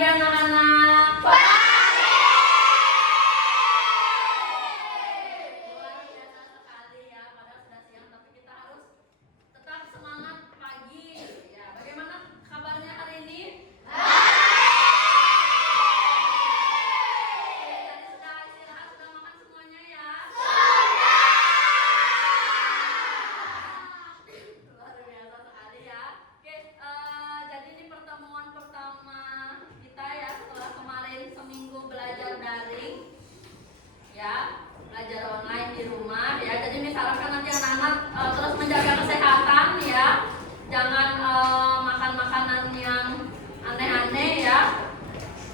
pagi anak-anak. Luar biasa sekali ya, padahal sudah siang tapi kita harus tetap semangat pagi. Ya, bagaimana kabarnya hari ini? Tadi sudah istirahat, sudah makan semuanya ya? Luar biasa sekali ya. Oke, jadi ini pertemuan pertama kita ya setelah kemarin seminggu belajar daring, ya, belajar online di rumah ya. Jadi misalkan nanti anak-anak terus menjaga kesehatan ya, jangan makan makanan yang aneh-aneh ya.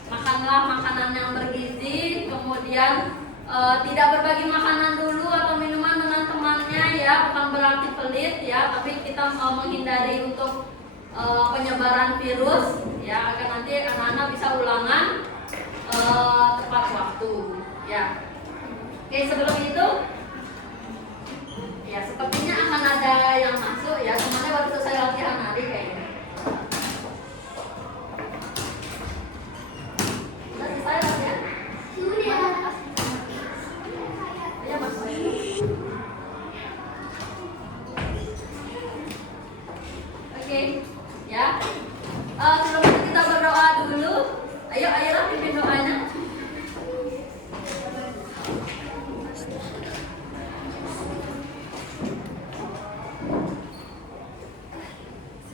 Makanlah makanan yang bergizi, kemudian tidak berbagi makanan dulu atau minuman dengan temannya ya, bukan berarti pelit ya, tapi kita menghindari untuk penyebaran virus ya, agar nanti anak-anak bisa ulangan tepat waktu ya. Oke, sebelum itu ya sepertinya akan ada yang masuk ya, semuanya baru selesai latihan hari kayaknya. Sudah selesai latihan? Sudah. Ya, masuk. Oke, ya. Sebelum itu kita berdoa dulu. Ayolah pimpin doanya.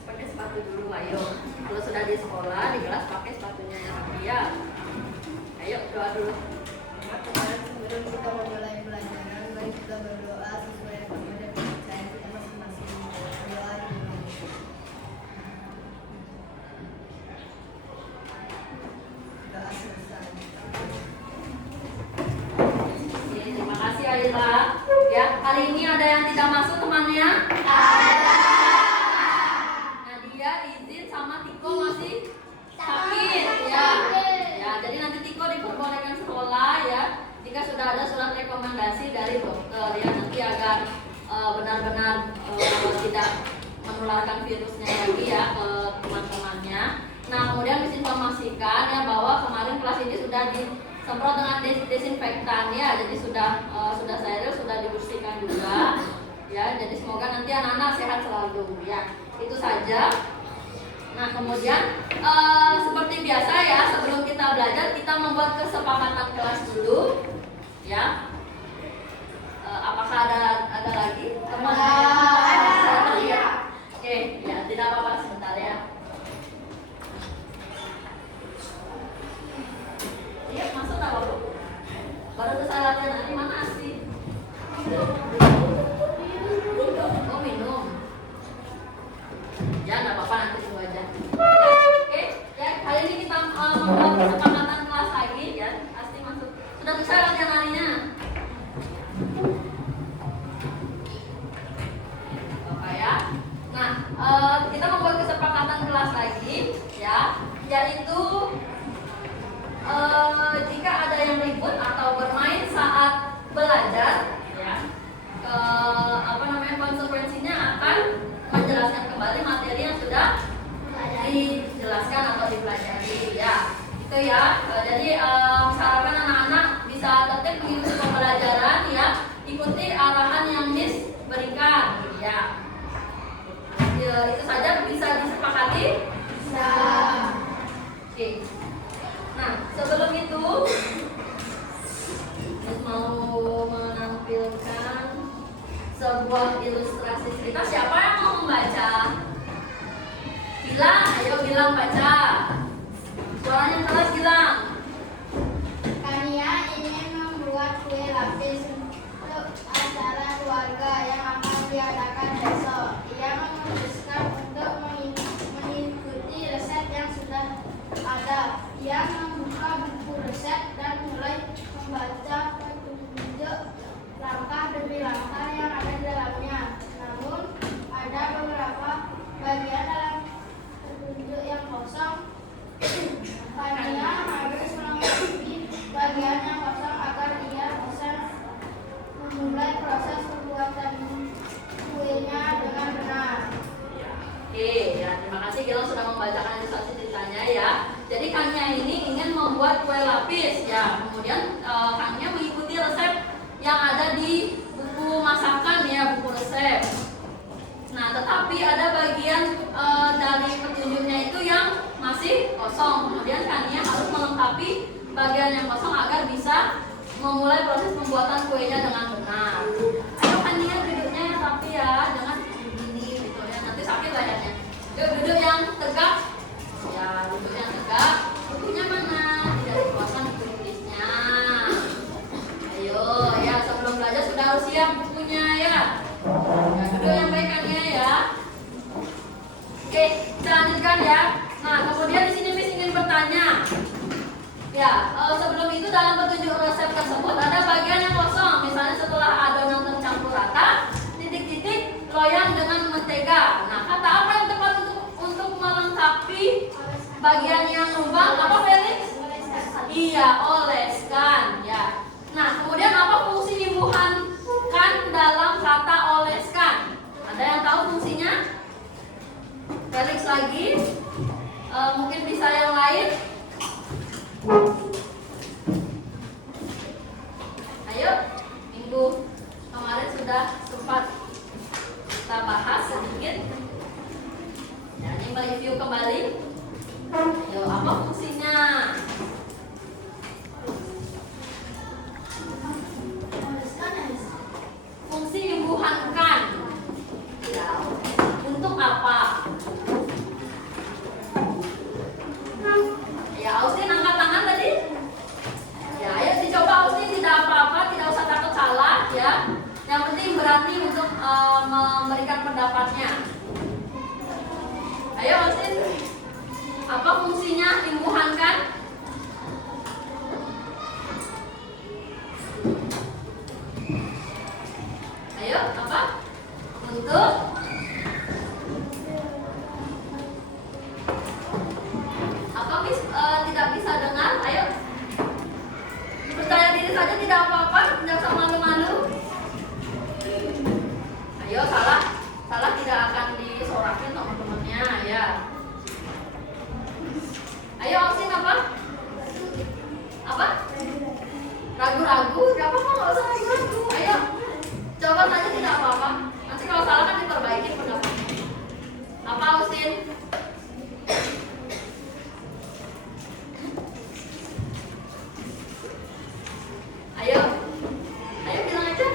Pakai sepatu dulu, ayo. Kalau sudah di sekolah, di kelas pakai sepatunya yang rapi ya. Ayo doa dulu. Kemarin sebelum kita memulai pelajaran, mari kita berdoa sesuai kepada kepercayaan kita masing-masing. Berdoa dulu. Doa selesai. Oke, terima kasih Ayla. Ya, hari ini ada yang tidak masuk temannya? Nadia, Izin, sama Tiko masih sakit ya. Ya, jadi nanti Tiko diperbolehkan sekolah ya. Jika sudah ada surat rekomendasi dari dokter ya, nanti agar benar-benar tidak menularkan virusnya lagi ya ke teman-temannya. Nah, kemudian disinformasikan ya bahwa kemarin kelas ini sudah disemprot dengan desinfektan ya, jadi sudah steril, sudah dibersihkan juga ya. Jadi semoga nanti anak-anak sehat selalu ya. Itu saja. Nah, kemudian seperti biasa ya, sebelum kita belajar kita membuat kesepakatan kelas dulu ya. Apakah ada lagi teman? Ada ya. Oke, ya tidak apa-apa, sebentar ya. Iya, masuk tak baru? Baru selesai latihan hari, mana Asti? Oh, minum. Ya, nggak apa-apa, nanti tunggu aja. Oke, ya hari ini kita membuat kesepakatan kelas lagi ya. Asti masuk. Sudah selesai latihan harinya? Apa ya? Nah, kita membuat kesepakatan kelas lagi ya, yaitu jika ada yang ribut atau bermain saat belajar ya, konsekuensinya akan menjelaskan kembali materi yang sudah dijelaskan atau dipelajari ya. Itu ya. Jadi misalkan anak-anak bisa tertib mengikuti pembelajaran ya, ikuti arahan yang Miss berikan ya. Itu saja, bisa disepakati? Bisa. Oke. Nah, sebelum itu Miss mau menampilkan sebuah ilustrasi cerita. Siapa yang mau membaca? Gilang, ayo Gilang baca. Suaranya keras, Gilang. Kania ingin membuat kue lapis untuk acara keluarga yang akan diadakan besok. Ia memutuskan untuk mengikuti resep yang sudah ada. Ia membuka buku resep dan mulai membaca petunjuk langkah demi langkah yang ada di dalamnya. Namun ada beberapa bagian dalam petunjuk yang kosong. Kania harus mengikuti bagian yang kosong agar ia bisa memulai proses pembuatan kue. kosong. Kemudian Kania harus melengkapi bagian yang kosong agar bisa memulai proses pembuatan kuenya dengan benar. Ayo Kania duduknya ya, tapi ya jangan begini gitu ya, nanti sakit layarnya. Yuk duduk yang tegak. Ya, duduk yang tegak. Bukunya mana? Tidak dikeluarkan buku tulisnya. Ayo, ya sebelum belajar sudah harus siap bukunya ya. Ya, duduk yang baik Kania ya. Oke, kita lanjutkan ya. Nah, kemudian di sini Miss ingin bertanya. Ya, sebelum itu dalam petunjuk resep tersebut ada bagian yang kosong. Misalnya setelah adonan tercampur rata, titik-titik loyang dengan mentega. Nah, kata apa yang tepat untuk melengkapi bagian yang lubang? Apa Felix? Iya, oleskan. Ya. Nah, kemudian apa fungsi imbuhankan dalam kata oleskan? Ada yang tahu fungsinya? Felix lagi. Mungkin bisa yang lain. Ayo, minggu kemarin sudah sempat kita bahas sedikit. Ya, ini mereview kembali. Ayo, apa fungsinya? Fungsi imbuhankan. Ya, untuk apa? Ya, Austin angkat tangan tadi. Ya, ayo dicoba Austin, tidak apa-apa, tidak usah takut salah ya. Yang penting berani untuk memberikan pendapatnya. Ayo Austin, apa fungsinya imbuhankan? Ayo, apa? Untuk apa Miss tidak bisa dengar? Ayo, percaya diri saja, tidak apa-apa, tidak usah malu-malu. Ayo, salah tidak akan disorakin teman-temannya ya. Ayo Austin, apa? Apa? Ragu-ragu? Gak apa-apa, nggak usah ragu-ragu. Ayo, coba saja, tidak apa-apa. Nanti kalau salah kan diperbaiki pendapatnya. Apa Austin? Ayo bilang aja.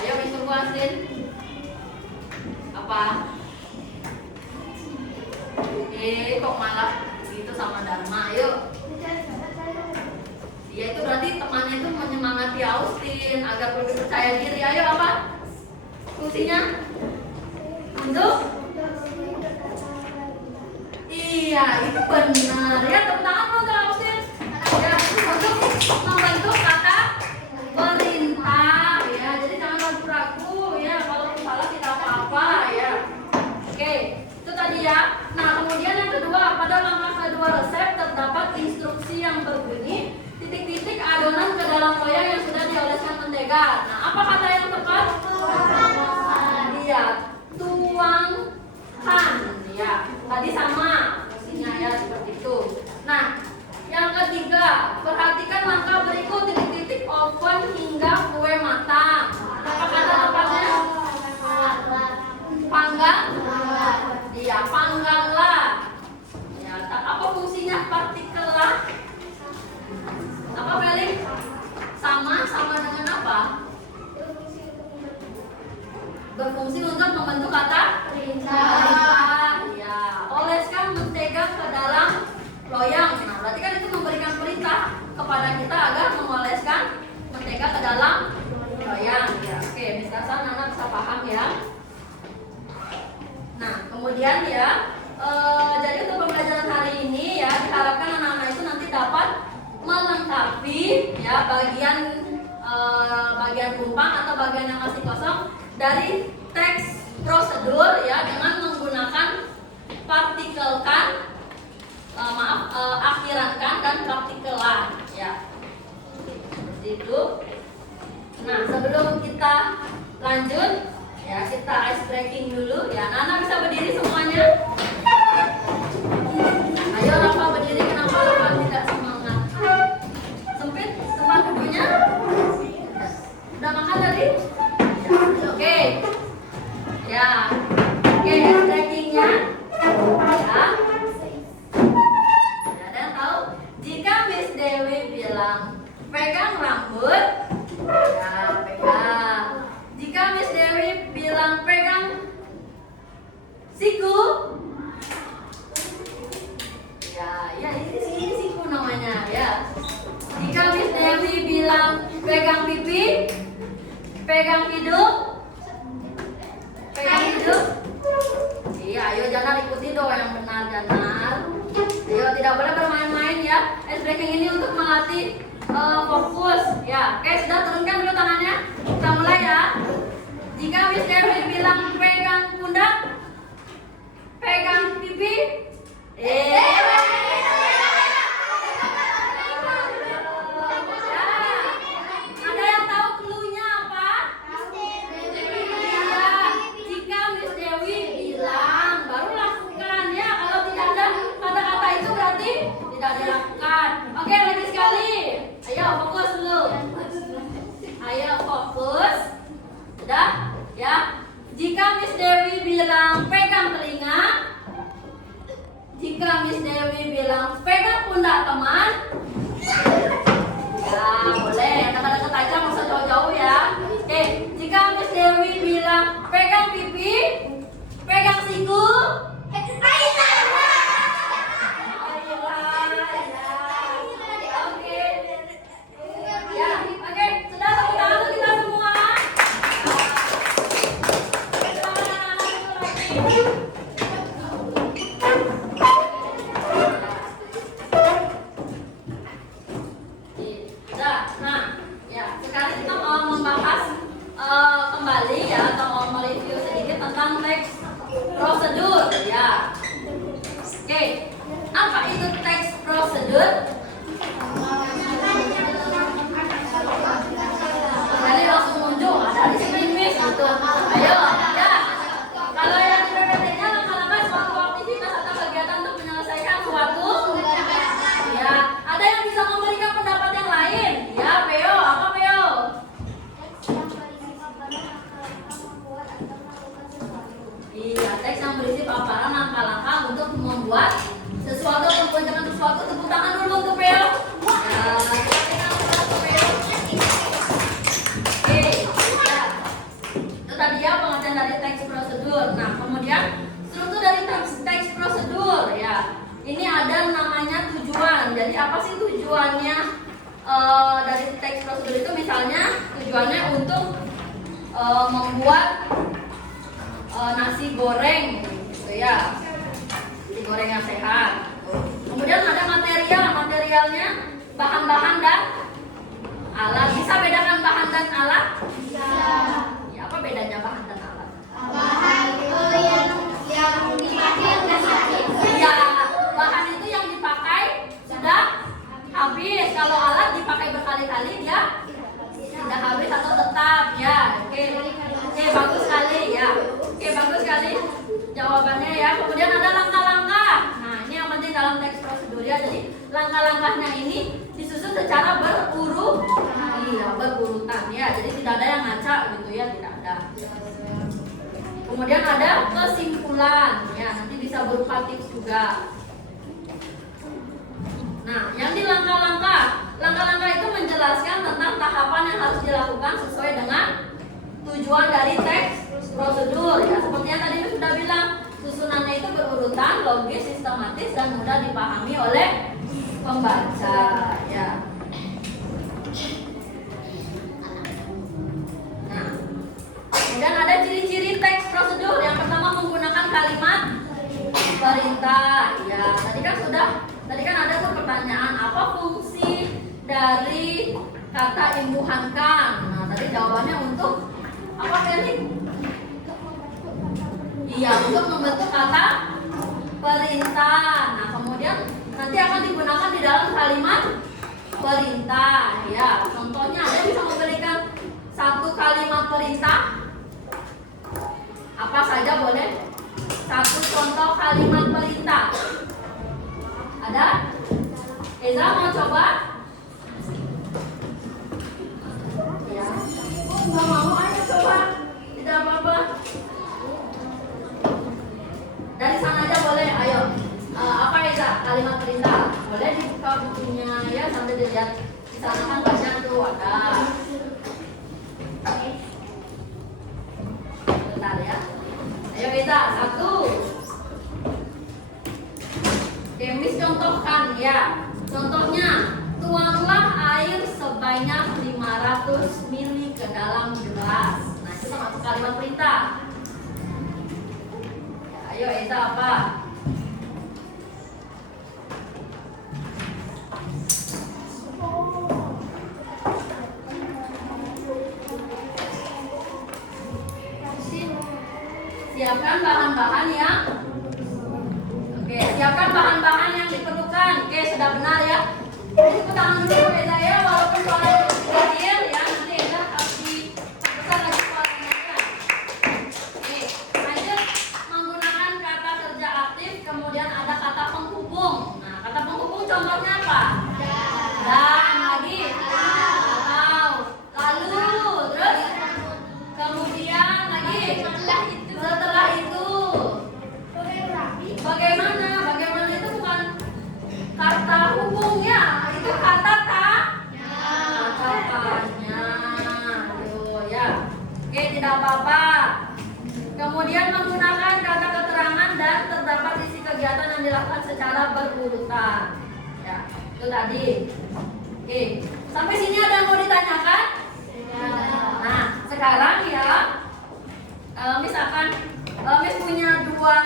Ayo Miss tunggu Austin. Apa? Kok malah gitu sama Dharma? Ayo. Ya itu berarti temannya itu menyemangati Austin agar lebih percaya diri. Ayo apa? Fungsinya? Untuk? Iya, itu benar. Ya, tepuk tangan untuk Austin. Ya, untuk membentuk kata perintah. Ya, jadi jangan ragu-ragu. Ya, kalau salah tidak apa-apa. Ya. Oke, itu tadi ya. Nah, kemudian yang kedua, pada langkah kedua resep terdapat instruksi yang berbunyi titik-titik adonan ke dalam loyang yang sudah dioleskan mentega. Nah, apa kata yang tepat? Iya, tuangkan. Ya, tadi sama fungsinya ya seperti itu. Nah, yang ketiga, perhatikan langkah berikut titik-titik oven hingga kue matang. Apa kata tepatnya? Panggang? Iya, pangganglah. Ya, apa fungsinya partikelah? Apa Felix? Sama dengan apa? Berfungsi untuk membentuk kata perintah. Ya, oleskan mentega ke dalam loyang. Nah, berarti kan itu memberikan perintah kepada kita agar mengoleskan mentega ke dalam loyang. Ya, oke, misalnya anak bisa paham ya. Nah, kemudian ya, jadi untuk pembelajaran hari ini ya diharapkan anak-anak itu nanti dapat melengkapi ya bagian tumpang atau bagian yang masih kosong dari teks prosedur ya dengan menggunakan partikelkan, akhirankan dan partikelan ya. Seperti itu. Nah, sebelum kita lanjut ya kita ice breaking dulu ya. Nana bisa berdiri semuanya. Ayo Rafa berdiri, kenapa Rafa tidak semangat? Sempit tempat duduknya? Udah makan tadi? Oke. Ya. Siku. Ya, ini siku namanya ya. Jika Miss Dewi bilang pegang pipi, pegang hidung, pegang hidung. Iya, ayo Janar ikuti dong yang benar Janar. Ayo, tidak boleh bermain-main ya. Ice breaking ini untuk melatih fokus. Ya, oke sudah turunkan dulu tangannya. Kita mulai ya. Jika Miss Dewi bilang pegang pundak, pegang pipi, ada yang tahu cluenya apa? Iya, jika Miss Dewi bilang baru lakukan ya. Kalau tidak ada kata-kata itu berarti tidak dilakukan. Oke, lagi sekali. Ayo fokus dulu. Ayo fokus. Sudah? Ya. Jika Miss Dewi bilang pegang telinga, jika Miss Dewi bilang pegang pundak teman, ya boleh dekat-dekat aja, nggak usah jauh-jauh ya. Oke, jika Miss Dewi bilang pegang pipi, pegang siku, kembali ya, atau mau mereview sedikit tentang teks prosedur ya. Oke, apa itu teks prosedur? Jadi langsung muncul ada di sini Miss gitu. Ayo ya. Kalau yang di PPT-nya langkah-langkah suatu aktivitas atau kegiatan untuk menyelesaikan suatu. Ya, ada yang bisa memberikan pendapat yang lain? Ya, Peo, apa Peo? Iya, teks yang berisi paparan langkah-langkah untuk membuat sesuatu atau mengerjakan sesuatu. Tepuk tangan dulu untuk Peo. Ya, oke, ya. Itu tadi ya pengertian dari teks prosedur. Nah, kemudian struktur dari teks prosedur ya. Ini ada namanya tujuan. Jadi apa sih tujuannya dari teks prosedur itu? Misalnya tujuannya untuk membuat nasi goreng gitu ya, nasi goreng yang sehat. Kemudian ada materialnya, bahan-bahan dan alat. Bisa bedakan bahan dan alat? Bisa. Ya, apa bedanya bahan dan alat? Bahan itu yang dipakai udah habis. Ya, bahan itu yang dipakai sudah habis. Kalau alat dipakai berkali-kali dia sudah habis atau tetap ya. Oke, bagus sekali ya. Oke, bagus sekali jawabannya ya. Kemudian ada langkah-langkah. Nah, ini yang penting dalam teks prosedur ya. Jadi langkah-langkahnya ini disusun secara berurutan ya. Jadi tidak ada yang ngacak gitu ya, tidak ada. Kemudian ada kesimpulan ya. Nanti bisa berupa tips juga. Nah, yang di langkah-langkah itu menjelaskan tentang tahapan yang harus dilakukan sesuai dengan tujuan dari teks prosedur ya. Seperti yang tadi sudah bilang, susunannya itu berurutan, logis, sistematis dan mudah dipahami oleh pembaca ya. Nah, kemudian ada ciri-ciri teks prosedur. Yang pertama menggunakan kalimat perintah ya. Tadi kan ada tuh pertanyaan, apa fungsi dari kata imbuhankan. Nah, tadi jawabannya untuk apa Feli? Iya, untuk membentuk kata perintah. Nah, kemudian nanti akan digunakan di dalam kalimat perintah ya. Contohnya ada bisa memberikan satu kalimat perintah. Apa saja boleh? Satu contoh kalimat perintah. Ada? Eza mau coba? Ya. Nggak mau, ayo coba. Tidak apa-apa. Dari sana aja boleh, ayo. Apa Eza? Kalimat perintah. Boleh dibuka bukunya ya sambil dilihat. Di sana kan banyak tuh ada. Bentar ya. Ayo Eza, 1 ya. Contohnya, tuanglah air sebanyak 500 ml ke dalam gelas. Nah, itu termasuk kalimat perintah. Ya, ayo, Eza apa? Siapkan bahan-bahan yang siapkan bahan-bahan yang diperlukan. Oke, sudah benar ya. Tepuk tangan dulu Eza ya, walaupun suaranya kecil ya, nanti Eza harus dibesar lagi suaranya. Oke, lanjut menggunakan kata kerja aktif, kemudian ada kata penghubung. Nah, kata penghubung contohnya apa? Dan lagi, atau, lalu, terus, kemudian lagi, setelah itu. Bagaimana? Bagaimana itu bukan kata hubungnya, itu kata tanya. Tuh ya. Oke, tidak apa-apa. Kemudian menggunakan kata keterangan dan terdapat isi kegiatan yang dilakukan secara berurutan. Ya, itu tadi. Oke, sampai sini ada yang mau ditanyakan? Nah, sekarang ya, misalkan Miss punya dua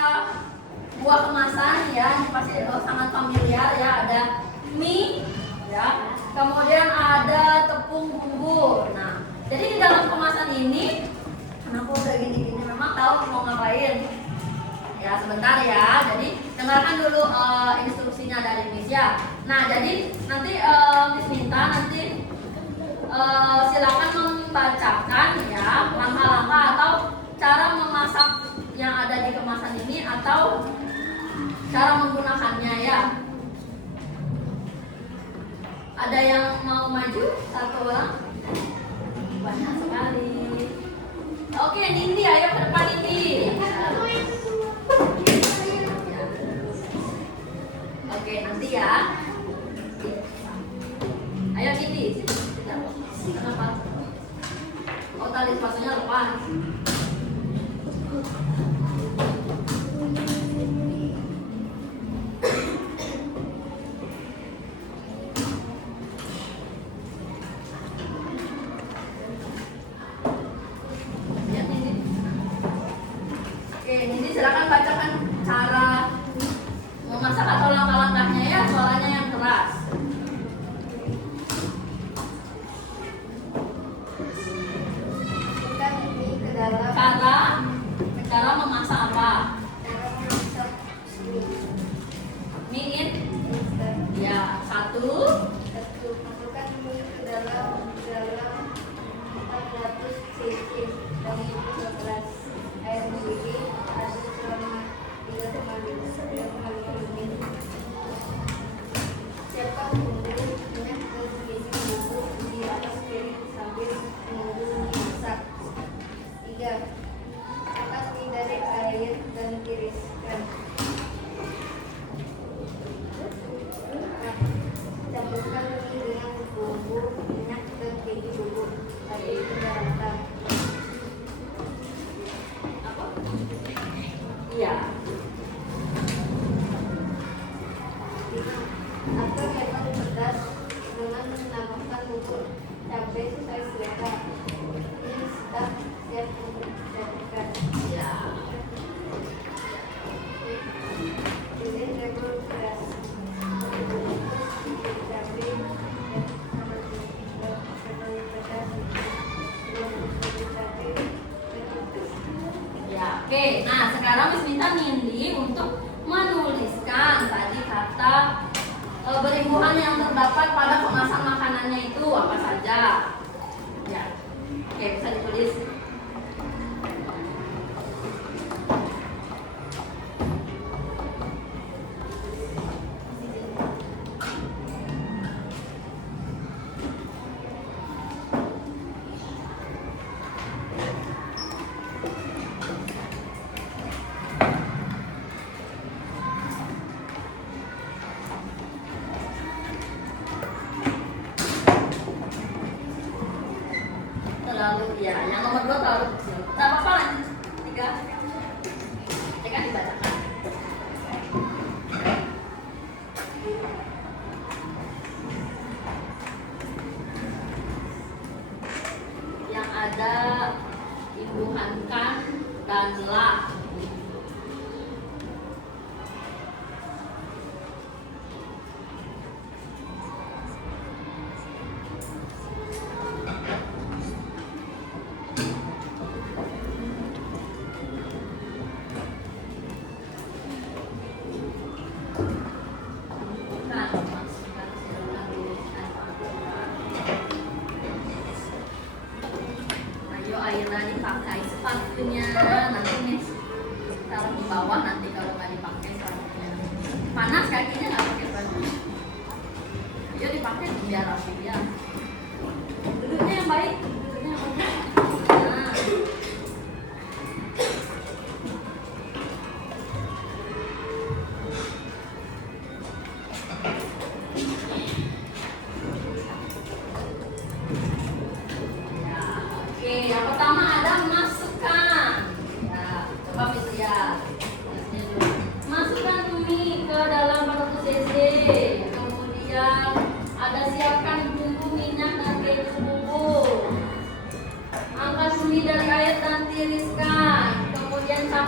buah kemasan ya, ini pasti sangat familiar ya, ada mie ya, kemudian ada tepung bumbu. Nah, jadi di dalam kemasan ini, kenapa udah gini-gini, memang tahu mau ngapain? Ya sebentar ya, jadi dengarkan dulu instruksinya dari Miss ya. Nah, jadi nanti Miss minta nanti silakan membacakan ya langkah-langkah atau cara memasak yang ada di kemasan ini atau cara menggunakannya ya. Ada yang mau maju? Satu orang? Banyak sekali. Oke, Nindi, ayo ke depan Nindi. Oke, nanti ya. Ayo Nindi. Kenapa? Oh, tali sepatunya lepas. Silakan bacakan cara memasak atau langkah-langkahnya ya, suaranya yang keras. Masukkan mie ke dalam. Cara memasak apa? Cara memasak Mie instan. ya, satu. Masukkan mie ke dalam 400 cc dan isi ke gelas air mendidih. Aduk selama 3,5 menit. Siapkan bumbu, minyak dan gizi bubuk di atas piring sambil menunggu mie masak. 3. Angkat mie dari air dan tiriskan. 4. Campurkan mie dengan bumbu, minyak dan gizi bubuk tadi hingga rata. Iya. 5. Atur level pedas dengan menambahkan bubuk cabai sesuai selera. Ini sudah siap untuk disajikan. Ya. Pilih level beras. Bubuk cabai dan sambal pedas. Bubuk cabai dan pedas. Ya, oke. Nah, sekarang Miss minta Nindi untuk menuliskan tadi kata berimbuhan yang terdapat pada kemasan makanannya itu apa saja. Ya. Oke, bisa ditulis. Terlalu ya, yang nomor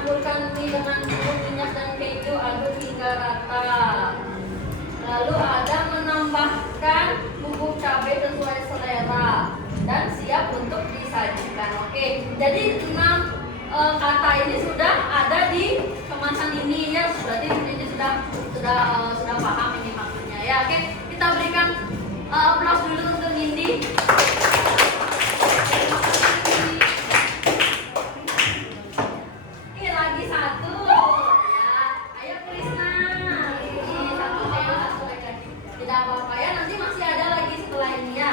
Campurkan mie dengan tepung, minyak dan keju, aduk hingga rata. Lalu ada menambahkan bubuk cabai sesuai selera dan siap untuk disajikan. Oke, jadi 6 kata ini sudah ada di kemasan ini ya. Berarti ini sudah paham ini maksudnya ya. Oke, kita berikan aplaus dulu untuk Nindi. Oke, lagi satu. Ya, ayo Krisna. Ini satu lagi. Tidak apa-apa ya, nanti masih ada lagi setelah ini ya.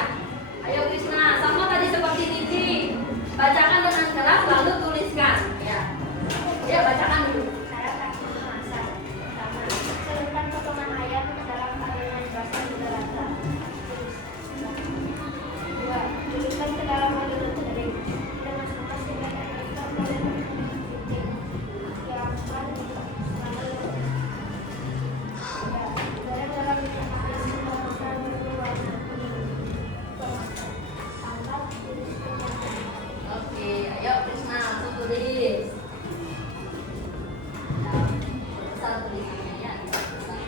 Ayo Krisna, sama tadi seperti Nindi. Bacakan dengan keras lalu tuliskan ya. Ya, bacakan dulu. Cara teknik memasak. Pertama, celupkan potongan ayam ke dalam adonan basah hingga rata. Dua, tuliskan ke dalam adonan kering. Kita masukkan dengan ekstrak pada piting. Siapkan lalu. Tiga, goreng dalam minyak panas hingga matang berwarna kuning. Angkat, tiriskan yang kering. Oke, ayo Krisna langsung tulis. Nah, besar tulisannya ya. Besar.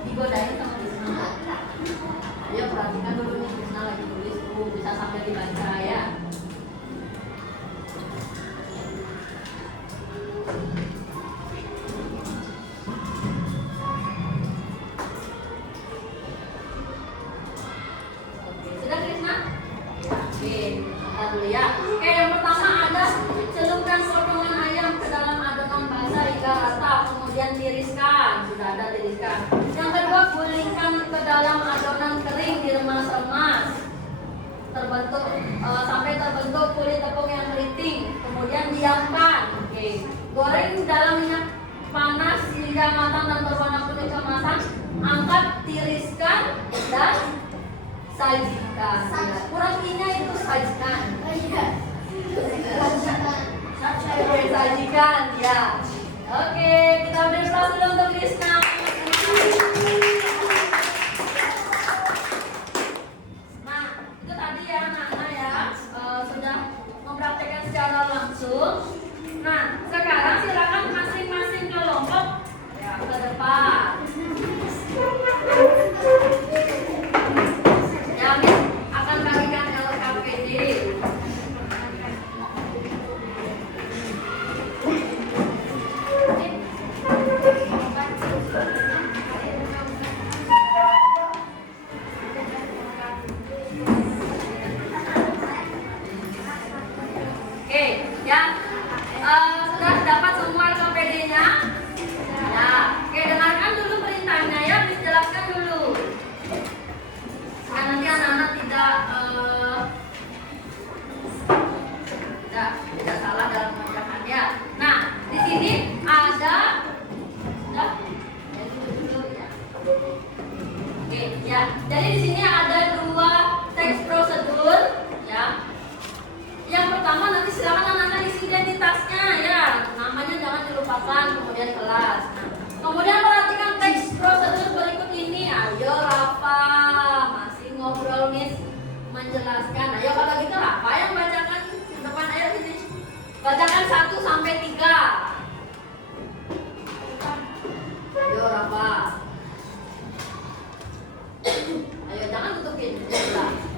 Digodain sama Krisna. Ayo perhatikan dulu nih, Krisna lagi tulis tuh, bisa sambil dibaca ya. Oke, sudah Krisna? Oke, kita dulu ya. Oke, yang pertama ada celupkan potongan ayam ke dalam adonan basah hingga rata, kemudian tiriskan. Sudah ada tiriskan. Yang kedua, gulingkan ke dalam adonan kering diremas-remas sampai terbentuk kulit tepung yang keriting. Kemudian diamkan. Oke. Goreng dalam minyak panas hingga matang dan berwarna kuning keemasan. Angkat, tiriskan dan sajikan. Ya. Kurang I-nya itu sajikan. Sajikan ya. Oke, kita beri aplaus dulu untuk Krisna. Nah, itu tadi ya Nana ya, sudah mempraktekkan secara langsung. Nah, sekarang silakan masing-masing kelompok ya, ke depan. Ya, Miss akan bagikan LKPD. Oke, ya sudah dapat semua LKPD-nya. Ya, oke dengarkan dulu perintahnya ya, Miss jelaskan dulu. Supaya nanti anak-anak tidak salah dalam mengerjakannya. Nah, di sini ada sudah ya, dulu ya. Oke, ya. Jadi di sini ada 2 teks prosedur ya. Yang pertama nanti silakan anak-anak isi identitasnya ya. Namanya jangan dilupakan, kemudian kelas. Nah, kemudian perhatikan teks prosedur berikut ini. Ayo Rafa, masih ngobrol Miss menjelaskan. Ayo kalau gitu Rafa yang bacakan di depan, ayo sini. Bacakan 1 sampai 3. Ayo Rafa. Ayo jangan tutupin.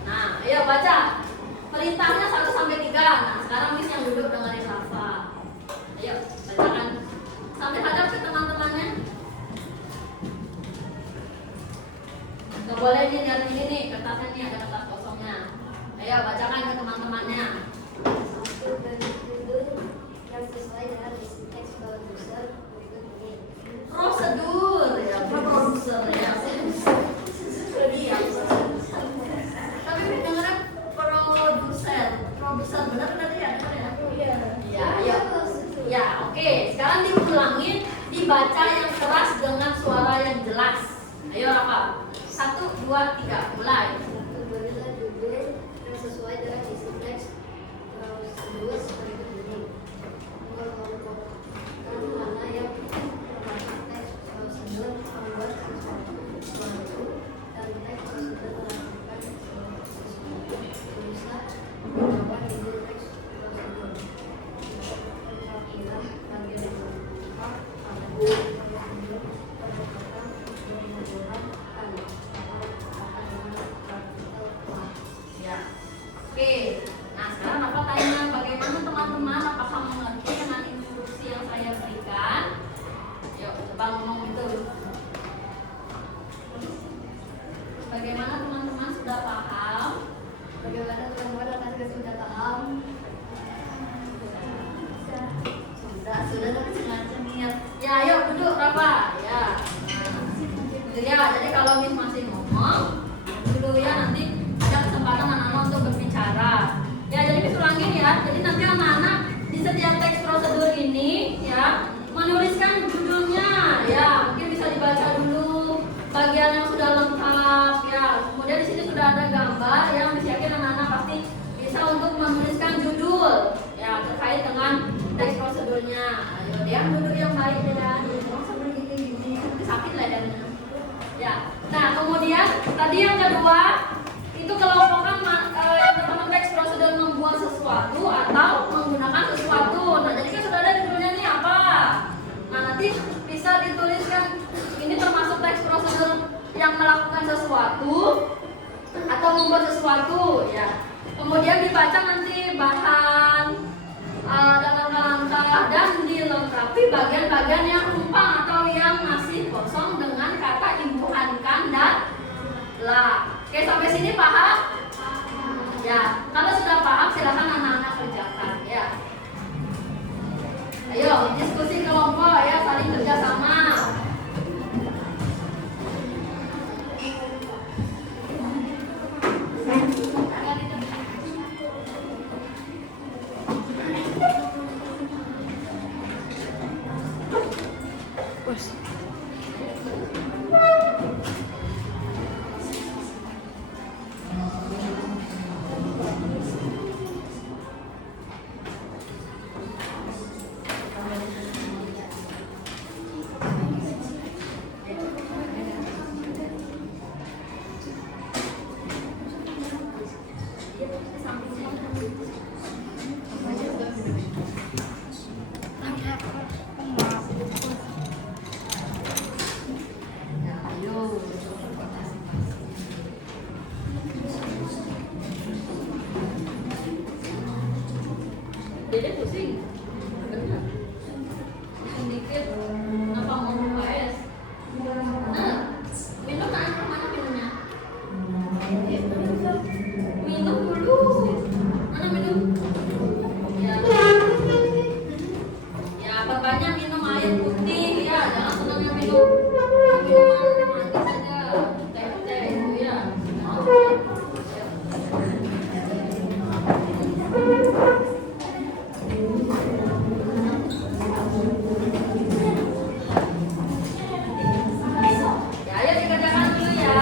Nah, ayo baca. Perintahnya 1 sampai 3. Nah, sekarang Miss yang duduk dengerin Rafa. Ayo, bacakan sampai hadap ke teman-temannya. Gak boleh nih dari ini nih, kertasnya nih ada kertas kosongnya. Ayo bacakan ke teman-temannya. Yang sesuai dengan isi teks produser berikut ini. Prosedur ya, prosedur. produser ya. Tapi dengarnya produser benar tadi ya? Iya. Ya, ayo. Ya, oke. Sekarang diulangin, dibaca yang keras dengan suara yang jelas. Ayo, Rafa. 1, 2, 3, mulai. Berilah judul yang sesuai dengan isi teks prosedur berikut ini. Mengelompokkan mana yang termasuk teks prosedur membuat sesuatu dan teks prosedur melakukan sesuatu. Tulislah beberapa isi teks prosedur. Inilah bagian yang keempat, pada prosedur pendekatan pembuatan Ya. Oke. Nah, sekarang Rafa tanya bagaimana teman-teman apakah mengerti dengan instruksi yang saya berikan? Yuk, coba ngomong itu. Bagaimana teman-teman sudah paham? Bagaimana teman-teman apakah sudah paham? Sudah tapi sengaja niat. Ya, ayo duduk Rafa. Ya. Ya, jadi kalau Miss masih ngomong dulu ya, nanti ada kesempatan anak-anak untuk berbicara. Ya, jadi Miss ulangin ya. Jadi nanti anak-anak di setiap teks prosedur ini ya menuliskan judulnya. Ya, mungkin bisa dibaca dulu bagian yang sudah lengkap ya. Kemudian di sini sudah ada gambar yang Miss yakin anak-anak pasti bisa untuk menuliskan judul ya terkait dengan teks prosedurnya. Ayo dia duduk yang baik ya. Jangan sampai gini-gini. Sakit lehernya. Ya. Nah, kemudian tadi yang kedua itu kelompokkan teman-teman teks prosedur membuat sesuatu atau menggunakan sesuatu. Nah, jadi kan sudah ada judulnya nih apa? Nah, nanti bisa dituliskan ini termasuk teks prosedur yang melakukan sesuatu atau membuat sesuatu ya. Kemudian dibaca nanti bahan dan langkah-langkah dan dilengkapi bagian-bagian yang rumpang atau yang masih kosong dengan kata imbuhan kan dan lah. Oke, sampai sini paham? Ya, kalau sudah paham silakan anak-anak kerjakan ya. Ayo diskusi kelompok ya, saling kerjasama. Jadi pusing, benar. Sedikit, apa mau UKS? Nah, minum air mana minumnya? Minum dulu. Mana minum? Ya, ya perbanyak minum air putih ya, jangan senangnya minum minuman manis saja, teh itu ya. Ya, ayo dikerjakan dulu ya.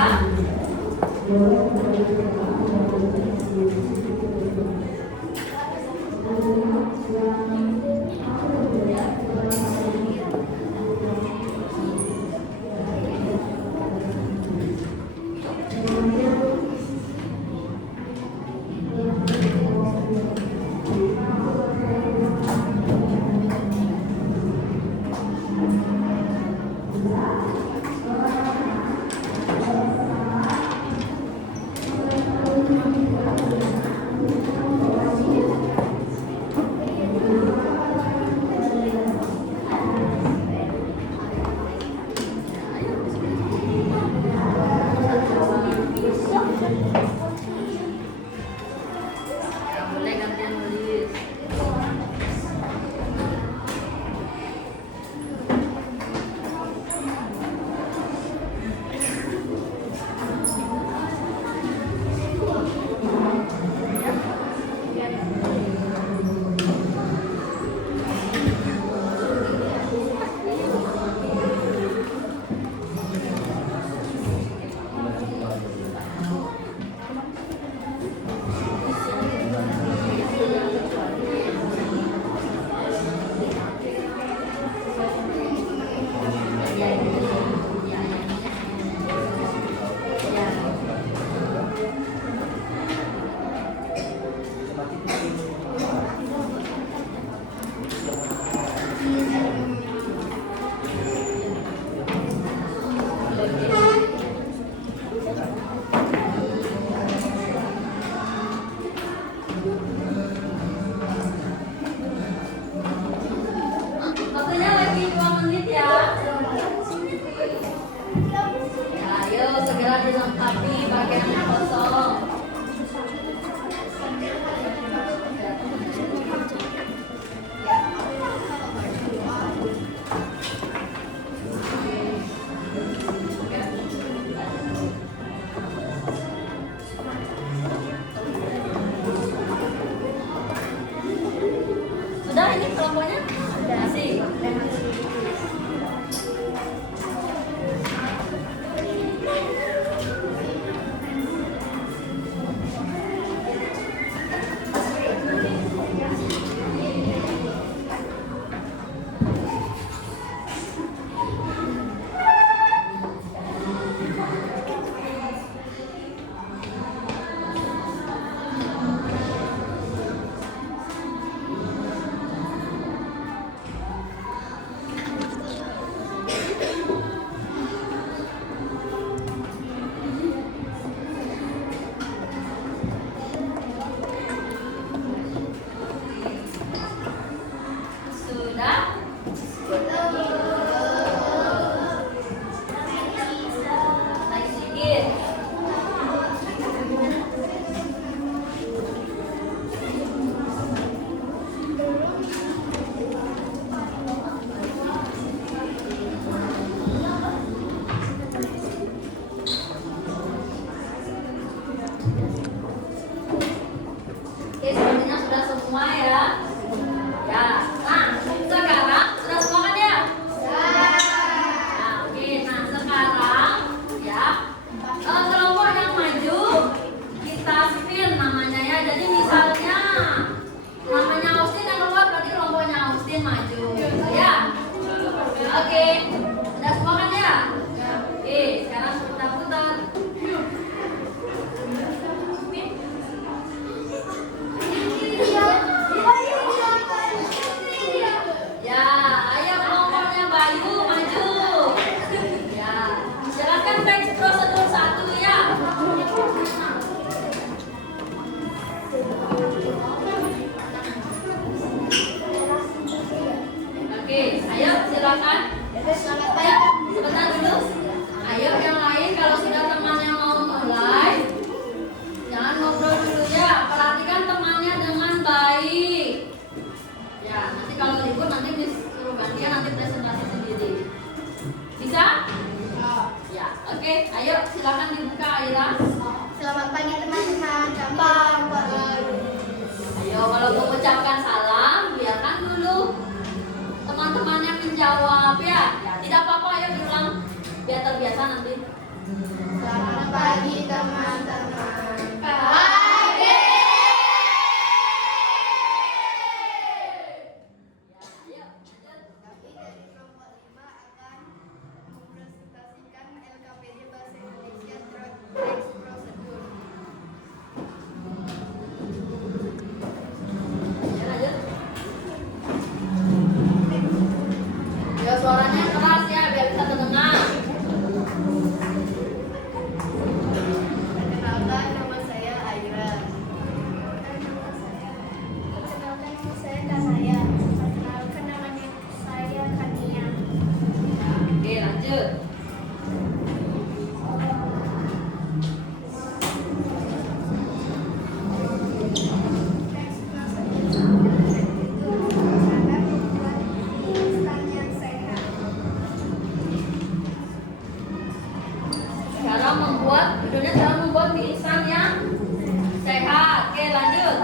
segera dilengkapi pakaiannya kosong. Sudah ini kelompoknya? Masih. Sudah? Naik sedikit. Oke, sepertinya sudah semua ya. Ya, nah sekarang sudah semua kan ya? Nah, oke, nah sekarang ya kelompok yang maju kita spin namanya ya. Jadi misalnya namanya Austin yang keluar berarti kelompoknya Austin maju ya. Oke, sudah semua kan ya? Oke, sekarang putar-putar. Ya, ayo kelompoknya Bayu maju. Ya, silakan teks prosedur 1 ya. Oke, ayo silakan. Sebentar dulu. Ayo yang lain kalau sudah temannya mau mulai, jangan ngobrol dulu ya. Perhatikan temannya dengan baik. Ya, nanti kalau libur nanti Miss suruh gantian nanti presentasi sendiri. Bisa? Ya, oke. Ayo silakan dibuka Aira. Selamat pagi teman-teman, kami Ayo kalau mengucapkan salam, biarkan dulu teman-temannya menjawab ya. Ya, tidak apa-apa, ayo diulang biar terbiasa nanti. Selamat pagi teman-teman. Ya, ayo lanjut. Kami dari kelompok 5 akan mempresentasikan LKPD Bahasa Indonesia Teks Prosedur. Ya, lanjut. Ya, suaranya keras ya biar bisa terdengar. Perkenalkan nama saya Aira. Perkenalkan nama saya Kanaya. Perkenalkan namanya saya Kania. Oke, lanjut. Teks prosedur itu cara membuat instan yang sehat. Judulnya cara membuat mie instan yang sehat. Oke, lanjut.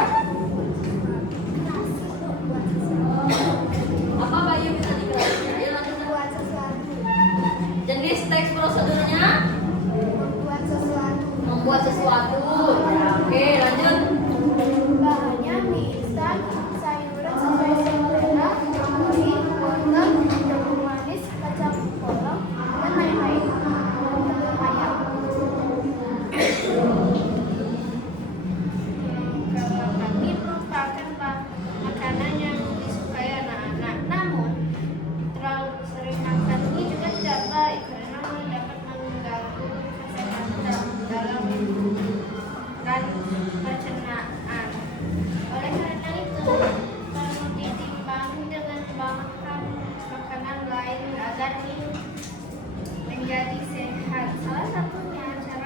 Apa Bayu bisa dijelasin? Ayo lanjut. Membuat sesuatu. Jenis teks prosedurnya membuat sesuatu. Ya, oke, lanjut. Bahannya mie instan, sayuran sesuai selera, kalori, wortel, jagung manis, kacang polong, dan lain-lain. Telur ayam. Kalau kami merupakan makanan yang disukai anak-anak, namun terlalu sering makan ini juga tidak baik karena dapat mengganggu kesehatan dalam dan pencernaan. Oleh karena itu, perlu ditimbang dengan makan makanan lain agar menjadi sehat. Salah satunya cara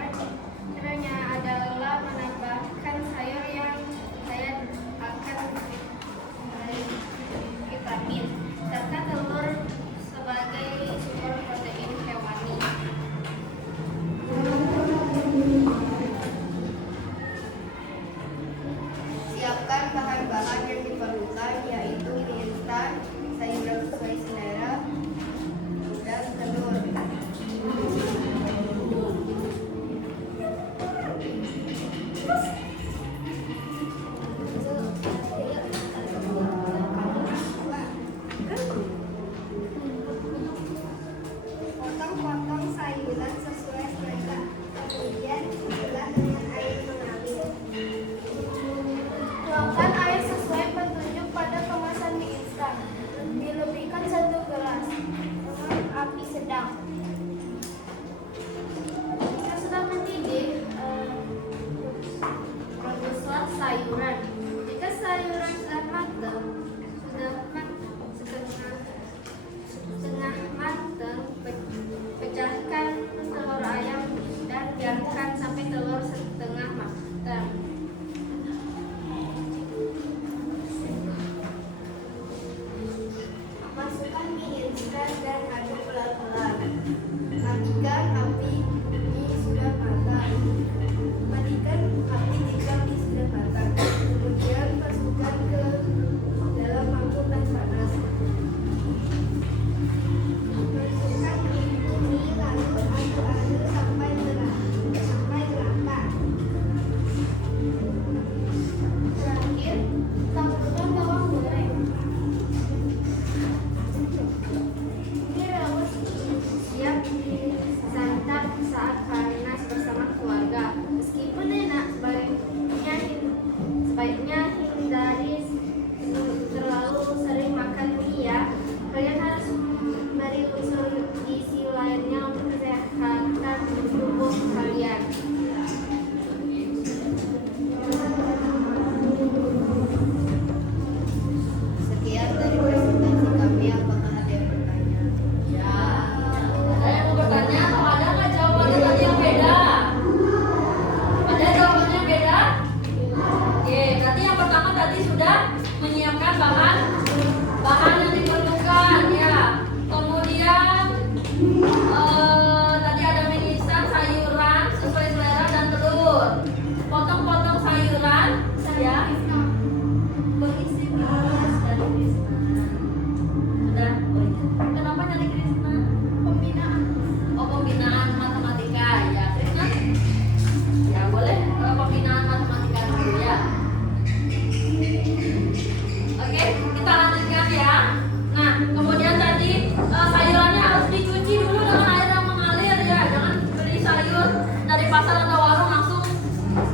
pasar atau warung langsung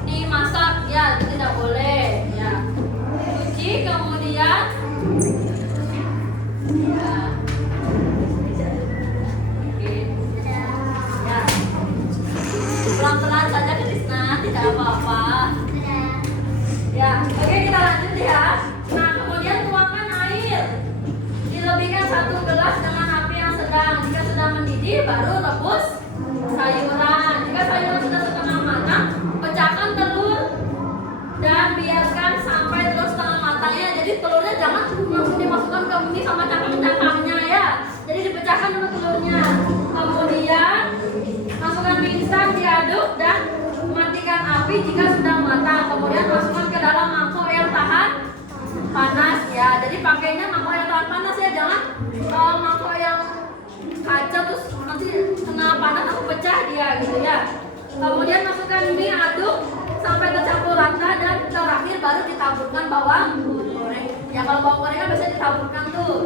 dimasak, ya itu tidak boleh. Ya, cuci kemudian ya. Oke. Ya. Pelan-pelan saja Krisna, tidak apa-apa. Ya, oke kita lanjut ya. Nah, kemudian tuangkan air. Dilebihkan 1 gelas dengan api yang sedang. Jika sudah mendidih, baru rebus sayuran. Jika sayuran sudah setengah matang, pecahkan telur dan biarkan sampai telur setengah matang ya. Jadi telurnya jangan langsung dimasukkan ke mie sama cangkang-cangkangnya ya. Jadi dipecahkan dulu telurnya. Kemudian masukkan mie instan, diaduk dan matikan api jika sudah matang. Kemudian masukkan ke dalam mangkok yang tahan panas ya. Jadi pakainya mangkok yang tahan panas ya, jangan mangkok yang kaca terus nanti kena panas atau pecah dia gitu ya. Kemudian masukkan mie, aduk sampai tercampur rata dan terakhir baru ditaburkan bawang goreng. Ya kalau bawang goreng kan biasanya ditaburkan tuh.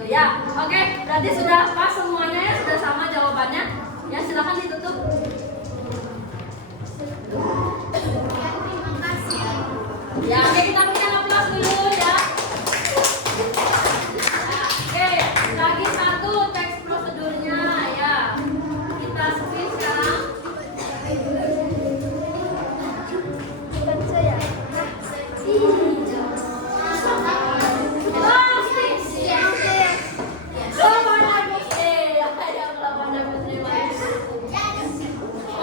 Tuh ya. Oke, berarti sudah pas semuanya ya, sudah sama jawabannya. Ya silakan ditutup. Ya, terima kasih. Ya, oke kita berikan aplaus dulu ya. Nah, oke, lagi satu teks prosedurnya ya. Kita screen sekarang.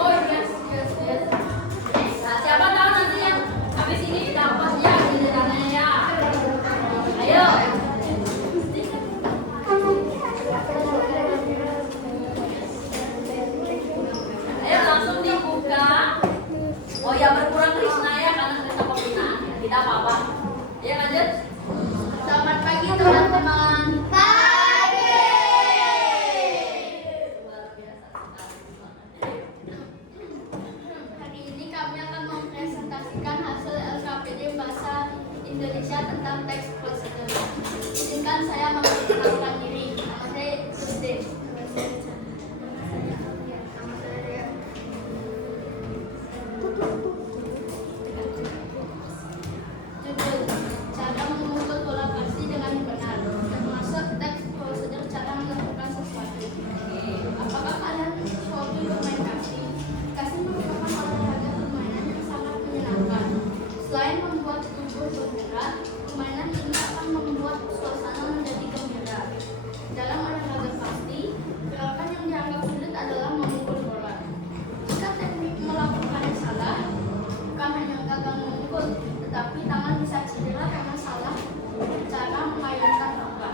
Oh yes, yes, yes. Nah, siapa tahu nanti yang habis ini dapat ya gilirannya ya. Ayo. Ayo langsung dibuka. Oh ya berkurang Krisna ya karena Krisna pembinaan. Tidak apa-apa. Ya lanjut. Selamat pagi teman-teman. Pagi. Luar biasa sekali. Hari ini kami akan mempresentasikan hasil LKPD Bahasa Indonesia tentang teks prosedur. Izinkan saya memperkenalkan diri. Nama saya Tuste. Judul: Cara memukul bola kasti dengan benar. Termasuk teks prosedur cara melakukan sesuatu. Apakah kalian hobi bermain kasti? Kasti merupakan olahraga permainan yang sangat menyenangkan. Selain membuat tubuh bergerak, permainan ini akan membuat suasana menjadi gembira. Dalam olahraga kasti, gerakan yang dianggap sulit adalah memukul bola. Jika teknik melakukannya salah, bukan hanya gagal memukul, tetapi tangan bisa cedera karena salah cara memainkan bola.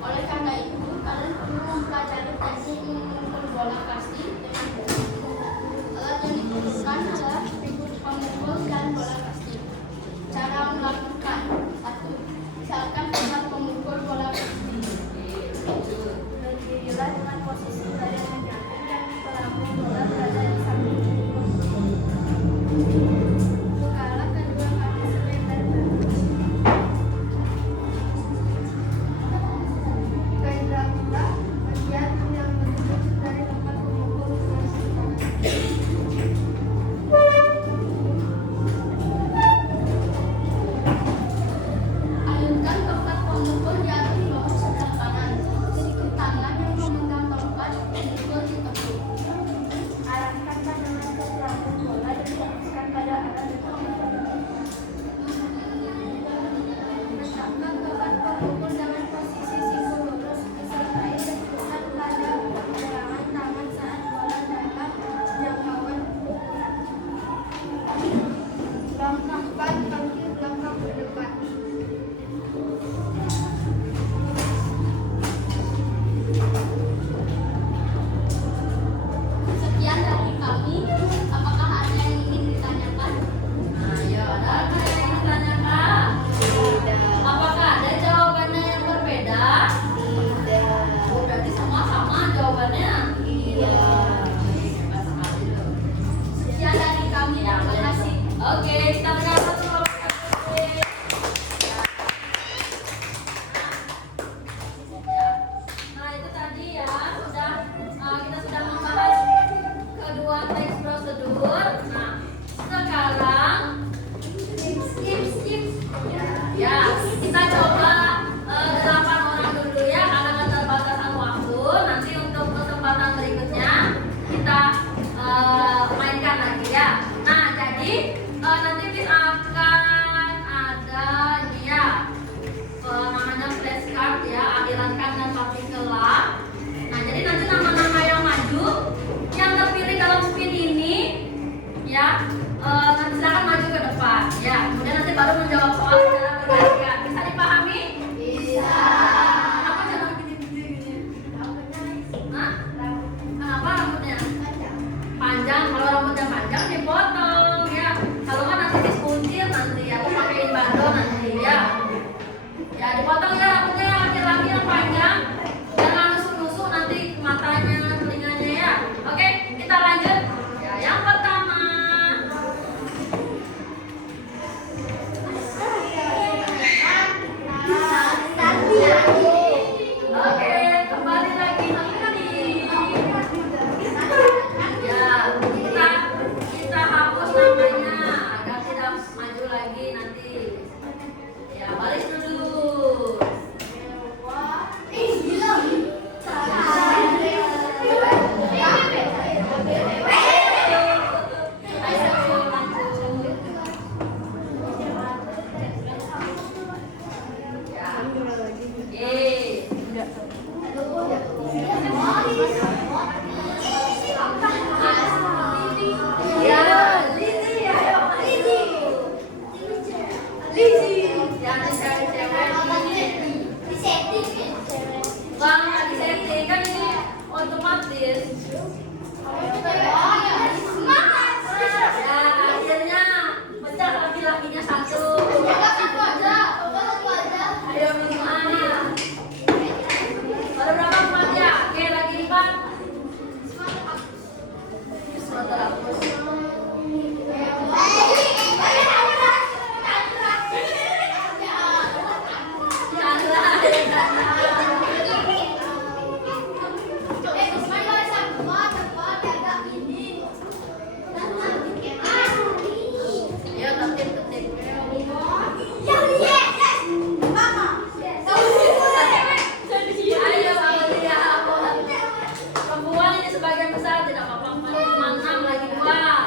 Oleh karena itu, kalian perlu mempelajari teknik memukul bola kasti dengan benar. Alat yang dibutuhkan adalah pemukul dan bola kasti. Cara melakukan: 1. Misalkan tempat pemukul bola kasti. Berdirilah dengan posisi badan yang jangkung dan pelambung bola berada di samping pemukul. Bukalah kedua kaki selebar bahu. Gerakanlah bagian yang menuju dari tempat pemukul kaki. Ayunkan tongkat pemukul di atas bahu sebelah kanan. Siku tangan yang memegang tongkat pemukul ditekuk. Arahkan pandangan ke pelambung bola dan fokuskan pada arah pemukul. Letakkan tongkat pemukul dengan posisi siku lurus disertai tegukan pada pergelangan tangan saat bola dalam jangkauan pukulan. Langkahkan kaki belakang ke depan. Sekian dari kami. Apakah ada yang ingin ditanyakan? Ayo, ada apa yang ingin ditanyakan? Apakah ada jawabannya yang berbeda? Tidak. Oh, berarti sama-sama jawabannya. Iya. Hebat sekali loh. Sekian dari kami. Ya, Terima kasih. Oke, kita berikan satu tepuk tangan. Nah, itu tadi ya sudah kita sudah membahas kedua teks prosedur prosedur. Nah, sekarang ya kita coba 8 orang dulu ya karena keterbatasan waktu. Nanti untuk kesempatan berikutnya kita mainkan lagi ya. Nah, jadi nanti Miss akan ada dia namanya flashcard ya, alirankan dan partikelar. Nah, jadi nanti nama-nama yang maju yang terpilih dalam spin ini ya, nanti silakan maju ke depan ya. Kemudian nanti baru menjawab soal secara bergantian. Bisa dipahami? Bisa. Kenapa jangan gini-gini? Hah? Kenapa rambutnya panjang? Kalau rambutnya panjang dipotong ya. Kalau kan nanti dikuncir nanti aku pakein bandol nanti ya. Ya dipotong ya rambutnya yang laki-laki yang panjang. Jangan nusuk-nusuk nanti matanya, telinganya ya. Oke, kita lanjut. Ya, yang pertama. Oke, kembali lagi ini. Ya, kita hapus namanya agar tidak maju lagi nanti. Ya, baris dulu. Ayo lanjut. Ya, Lizzy, ayo Lizzy. Jangan cari cewek ini. Bang, lagi setting kan ini otomatis. Ya, akhirnya pecah laki-lakinya satu. Ayo lima. Baru berapa empatnya? Oke, lagi 4. Ayo tertib. Ayo Amalia, perempuan ini sebagian besar tidak apa-apa. 6 lagi 2.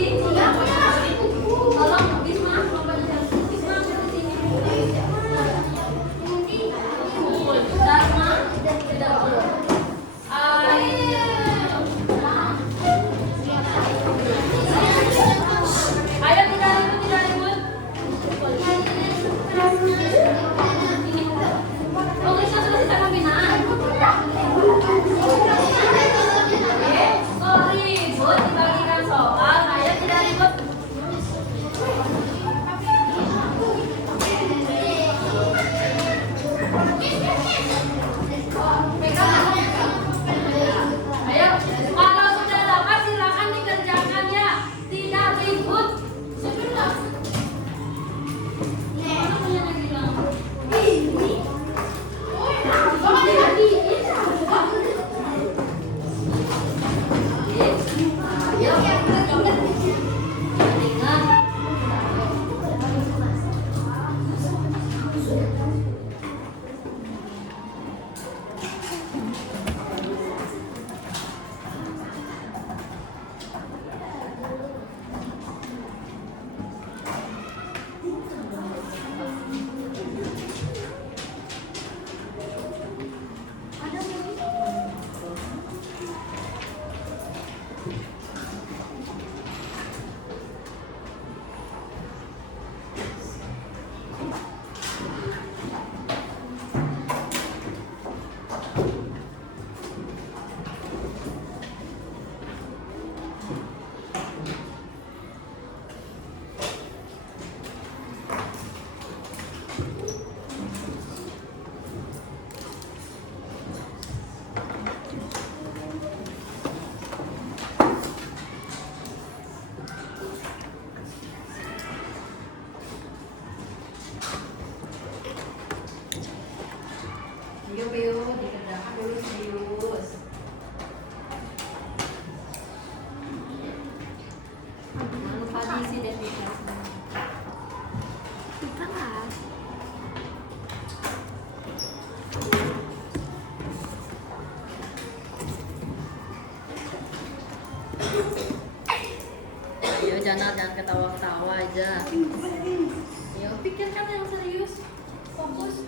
sih? Tolong Bisma, Bisma ke sini. Dharma, tidak boleh. Ayo tidak ribut. Oh, kita selesai pembinaan. Sorry, buat dibagikan soal. Ayo tidak ribut. Ayo, kalau sudah dapat silakan dikerjakan ya. Tidak ribut. Mana punya lagi bilang? Ayo, ingat. Ayo, Pio, dikerjakan dulu serius. Jangan lupa diisi definisi. Ayo, jangan ketawa-ketawa aja. Ayo, pikirkan yang serius. Fokus.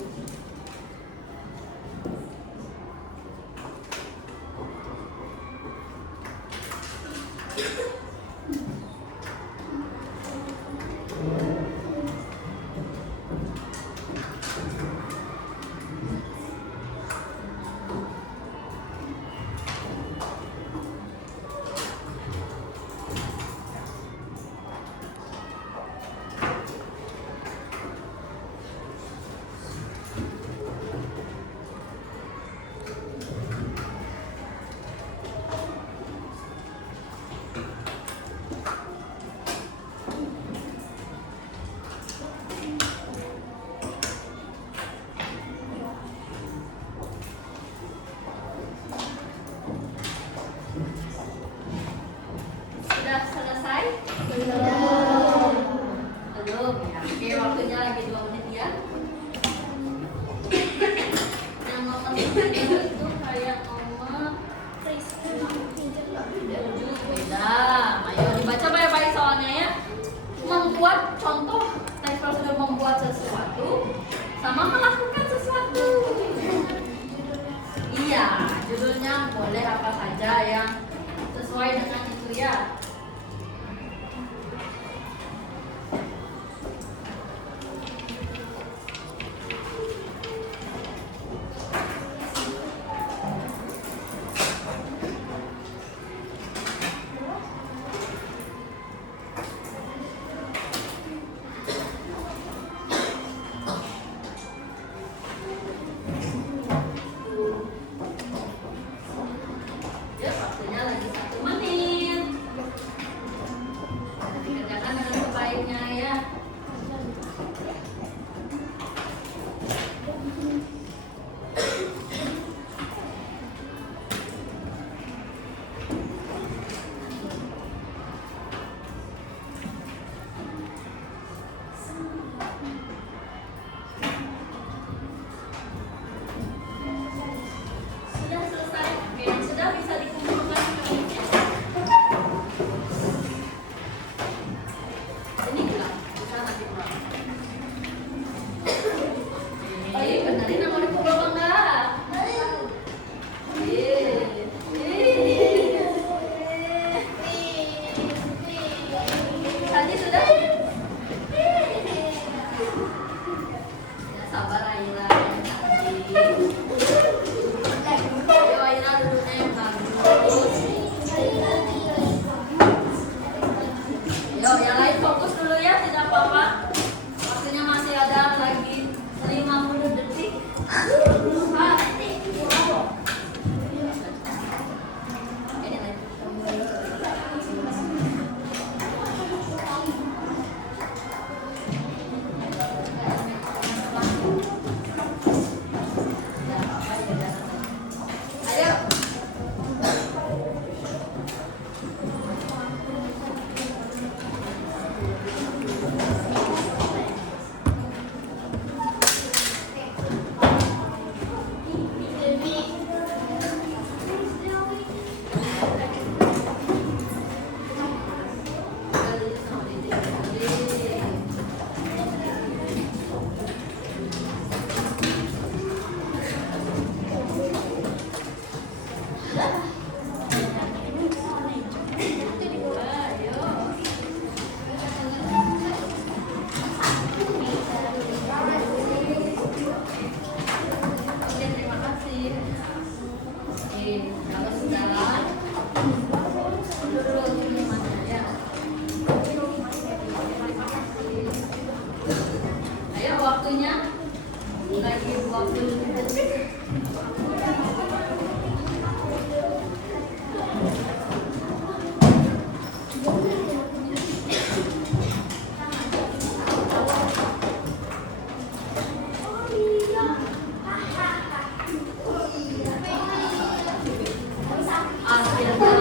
Sudah selesai? Belum. Belum ya. Oke, waktunya lagi 2 menit ya. Yang nomor 3 itu kayak nomor 7 beda. Ayo dibaca baik-baik soalnya ya. Membuat contoh teks prosedur membuat sesuatu sama melakukan sesuatu. Iya, judulnya boleh apa saja yang sesuai dengan itu ya. Ya, waktunya lagi 1 menit.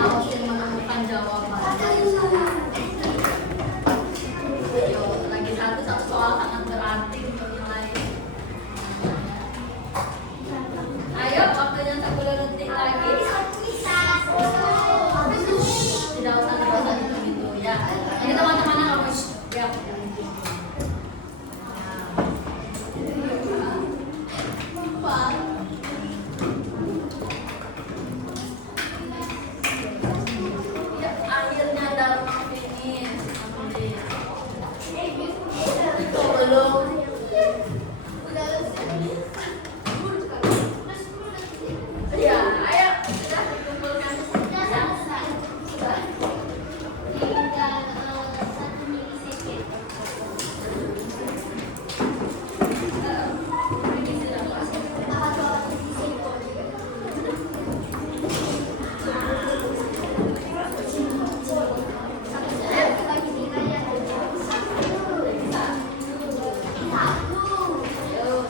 mesti menemukan jawabannya. Ayo, lagi satu soal sangat berarti untuk nilai. Ayo, waktunya 10 detik lagi. Tidak usah gitu ya. Ini teman-temannya kamu ya. Ya, akhirnya Dharma finish. Itu belum. Ya, ayo sudah dikumpulkan. Ya, sudah. Ayo,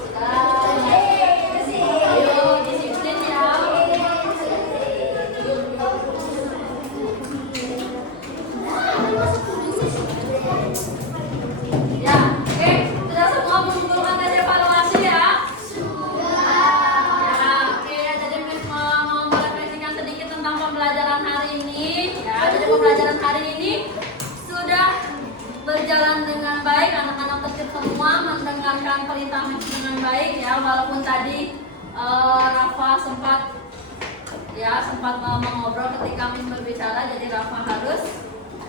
sudah. Ayo, disiplin ya. Ya, oke, sudah semua mengumpulkan tes evaluasi ya. Ya, oke, jadi Miss mau merefleksikan sedikit tentang pembelajaran hari ini. Ya, jadi pembelajaran hari ini sudah berjalan dengan baik, anak-anak tertib semua mendengarkan perintah Miss dengan baik ya, walaupun tadi Rafa sempat mengobrol ketika Miss berbicara, jadi Rafa harus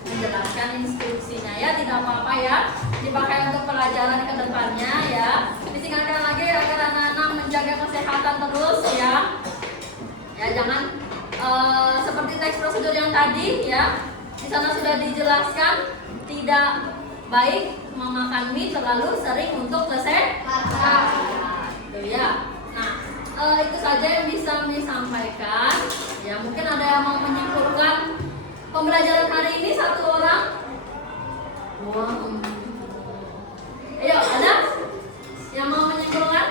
menjelaskan instruksinya ya, tidak apa-apa ya, dipakai untuk pelajaran ke depannya ya. Diingatkan lagi agar anak-anak menjaga kesehatan terus ya. Ya, jangan seperti teks prosedur yang tadi ya. Di sana sudah dijelaskan tidak baik memakan mie terlalu sering untuk kesehatan. Itu ya. Nah, itu saja yang bisa Miss sampaikan. Ya, mungkin ada yang mau menyimpulkan pembelajaran hari ini satu orang. Wow. Ayo, ada yang mau menyimpulkan?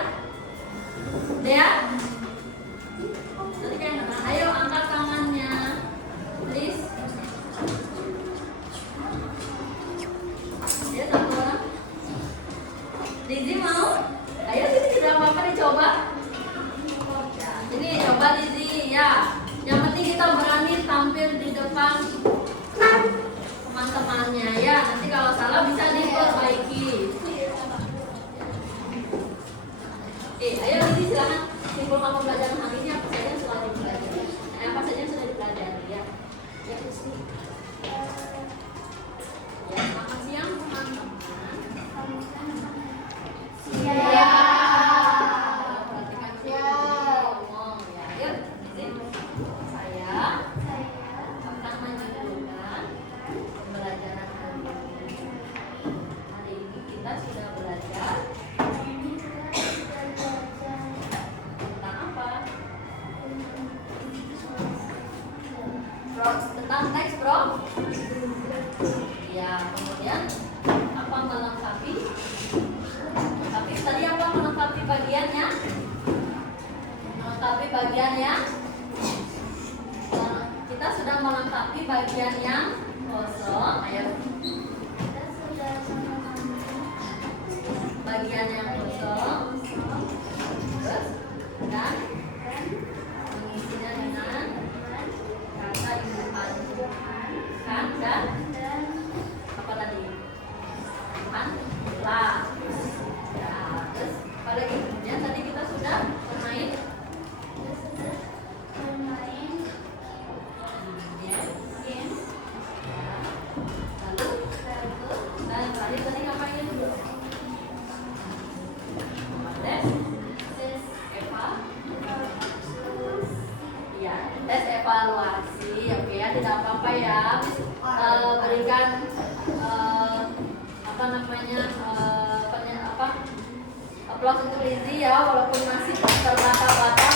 Dea? Tadi kayak nggak. Ayo angkat tangannya, please. Ya, satu orang. Lizzy mau? Ayo, Lizzy tidak apa-apa dicoba. Ya, ini coba Lizzy ya. Yang penting kita berani tampil di depan teman-temannya ya. Nanti kalau salah bisa diperbaiki. Oke, ayo Lizzy silakan simpulkan pembelajaran hari ini apa saja yang sudah dipelajari. Apa saja yang sudah dipelajari ya. Ya, Lizzy. Ya, selamat siang teman-teman. Perhatikan ngomong ya. Yuk, saya akan menyebutkan pembelajaran hari ini. Hari ini kita sudah belajar tentang apa? Tentang teks bro. Ya, kemudian apa melengkapi? Tapi tadi apa melengkapi bagiannya? Melengkapi bagiannya. Kita sudah melengkapi bagian yang kosong. Ayo. Bagian yang kosong. Terus dan mengisinya dengan kata Tuhan. Kan dan apa tadi? Tuhan lah. Ya, terus apa lagi? Kemudian tadi kita sudah bermain games. Lalu dan tadi ngapain dulu? Tes ya, tes evaluasi. Oke ya, tidak apa-apa ya. Berikan aplaus untuk Lizzy ya, walaupun masih terbata-bata